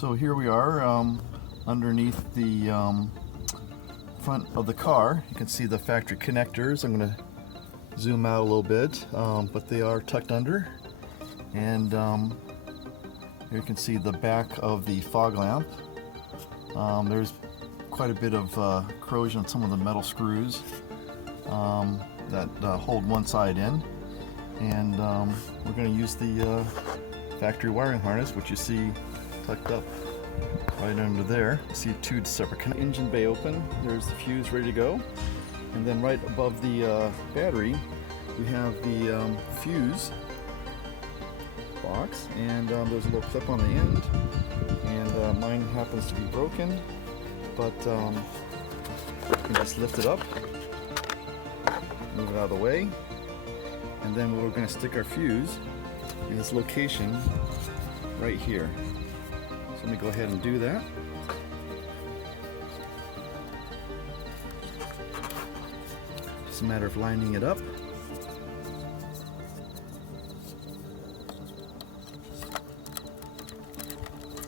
So here we are underneath the front of the car. You can see the factory connectors. I'm going to zoom out a little bit, but they are tucked under. And here you can see the back of the fog lamp. There's quite a bit of corrosion on some of the metal screws that hold one side in. And we're going to use the factory wiring harness, which you see tucked up right under there. You see two separate engine bay open. There's the fuse ready to go. And then right above the battery, we have the fuse box, and there's a little clip on the end, and mine happens to be broken, but you can just lift it up, move it out of the way, and then we're going to stick our fuse in this location right here. So let me go ahead and do that. Just a matter of lining it up.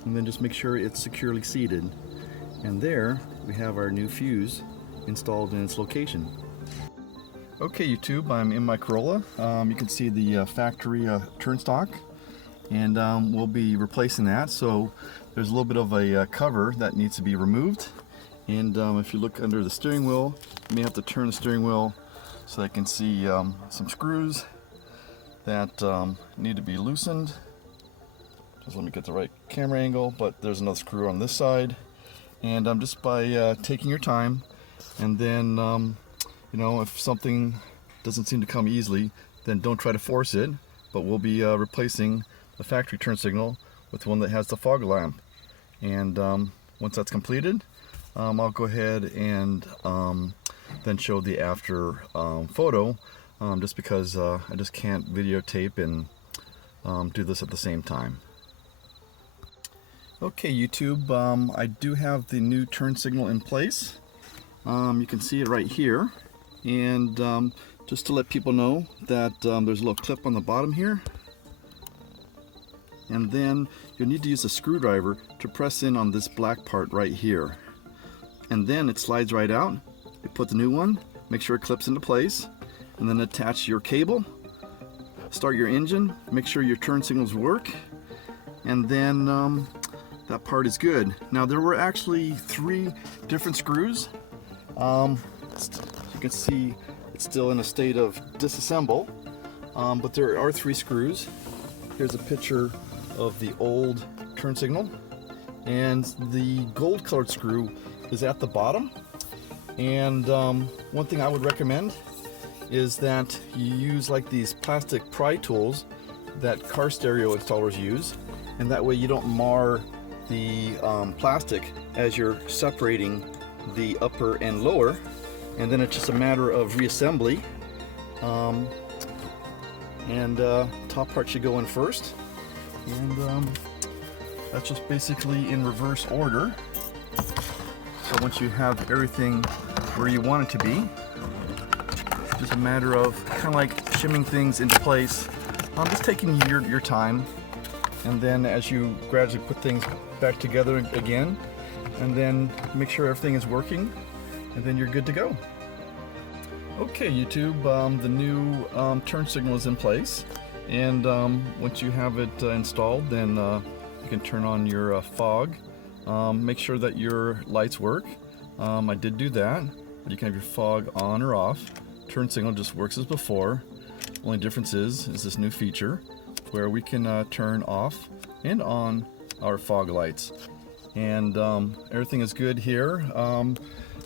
And then just make sure it's securely seated. And there we have our new fuse installed in its location. Okay, YouTube, I'm in my Corolla. You can see the factory turnstock, and we'll be replacing that. So there's a little bit of a cover that needs to be removed. And if you look under the steering wheel, you may have to turn the steering wheel so I can see some screws that need to be loosened. Just let me get the right camera angle, but there's another screw on this side. And just by taking your time, and then you know, if something doesn't seem to come easily, then don't try to force it, but we'll be replacing the factory turn signal with one that has the fog lamp. And once that's completed, I'll go ahead and then show the after photo, just because I just can't videotape and do this at the same time. Okay, YouTube, I do have the new turn signal in place. You can see it right here, and just to let people know that there's a little clip on the bottom here, and then you'll need to use a screwdriver to press in on this black part right here, and then it slides right out. You put the new one, make sure it clips into place, and then attach your cable, start your engine, make sure your turn signals work, and then that part is good. Now there were actually 3 different screws. You can see it's still in a state of disassemble, but there are 3 screws. Here's a picture of the old turn signal, and the gold colored screw is at the bottom. And one thing I would recommend is that you use like these plastic pry tools that car stereo installers use, and that way you don't mar the plastic as you're separating the upper and lower. And then it's just a matter of reassembly, and top part should go in first, and that's just basically in reverse order. So once you have everything where you want it to be, it's just a matter of kind of like shimming things into place. Just taking your time, and then as you gradually put things back together again, and then make sure everything is working, and then you're good to go. Okay, YouTube, the new turn signal is in place, and once you have it installed, then you can turn on your fog. Make sure that your lights work. I did do that. You can have your fog on or off. Turn signal just works as before. Only difference is this new feature where we can turn off and on our fog lights. And everything is good here.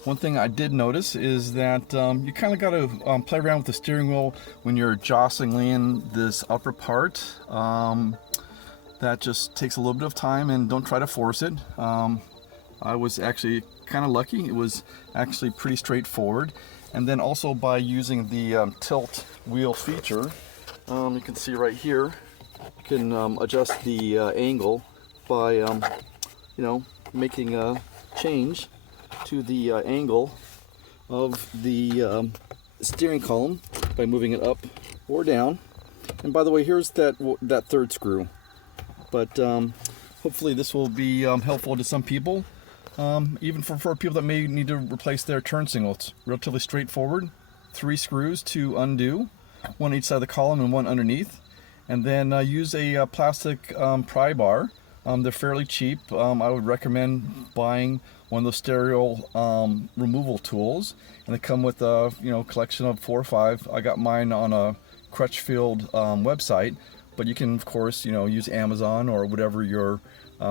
One thing I did notice is that you kind of got to play around with the steering wheel when you're jostling in this upper part. That just takes a little bit of time, and don't try to force it. I was actually kind of lucky. It was actually pretty straightforward. And then also by using the tilt wheel feature, you can see right here, you can adjust the angle by you know, making a change to the angle of the steering column by moving it up or down. And by the way, here's that third screw. But hopefully this will be helpful to some people, even for people that may need to replace their turn signal. It's relatively straightforward. 3 screws to undo, one on each side of the column and one underneath, and then use a plastic pry bar. They're fairly cheap. I would recommend buying one of those stereo removal tools, and they come with a collection of 4 or 5. I got mine on a Crutchfield website, but you can of course use Amazon or whatever your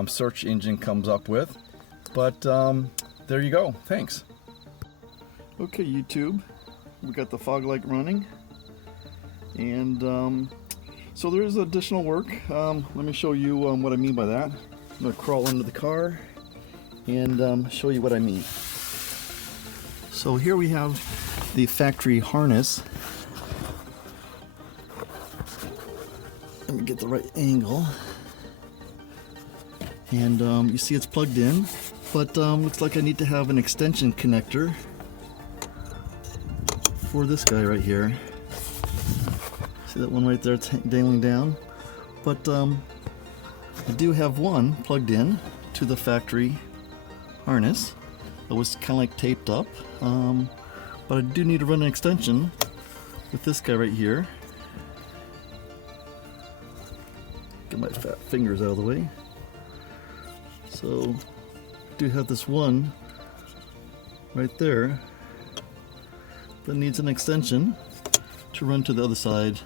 search engine comes up with. But there you go. Thanks. Okay, YouTube, we got the fog light running, and so there is additional work. Let me show you what I mean by that. I'm going to crawl under the car and show you what I mean. So here we have the factory harness. Let me get the right angle. And you see it's plugged in, but looks like I need to have an extension connector for this guy right here. See that one right there dangling down? But I do have one plugged in to the factory harness. It was kind of like taped up, but I do need to run an extension with this guy right here. Get my fat fingers out of the way. So I do have this one right there that needs an extension to run to the other side,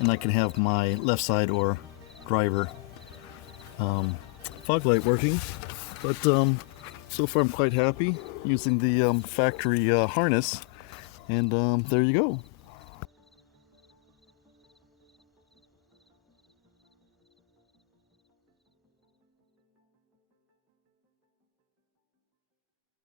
and I can have my left side or driver fog light working. But so far I'm quite happy using the factory harness, and there you go.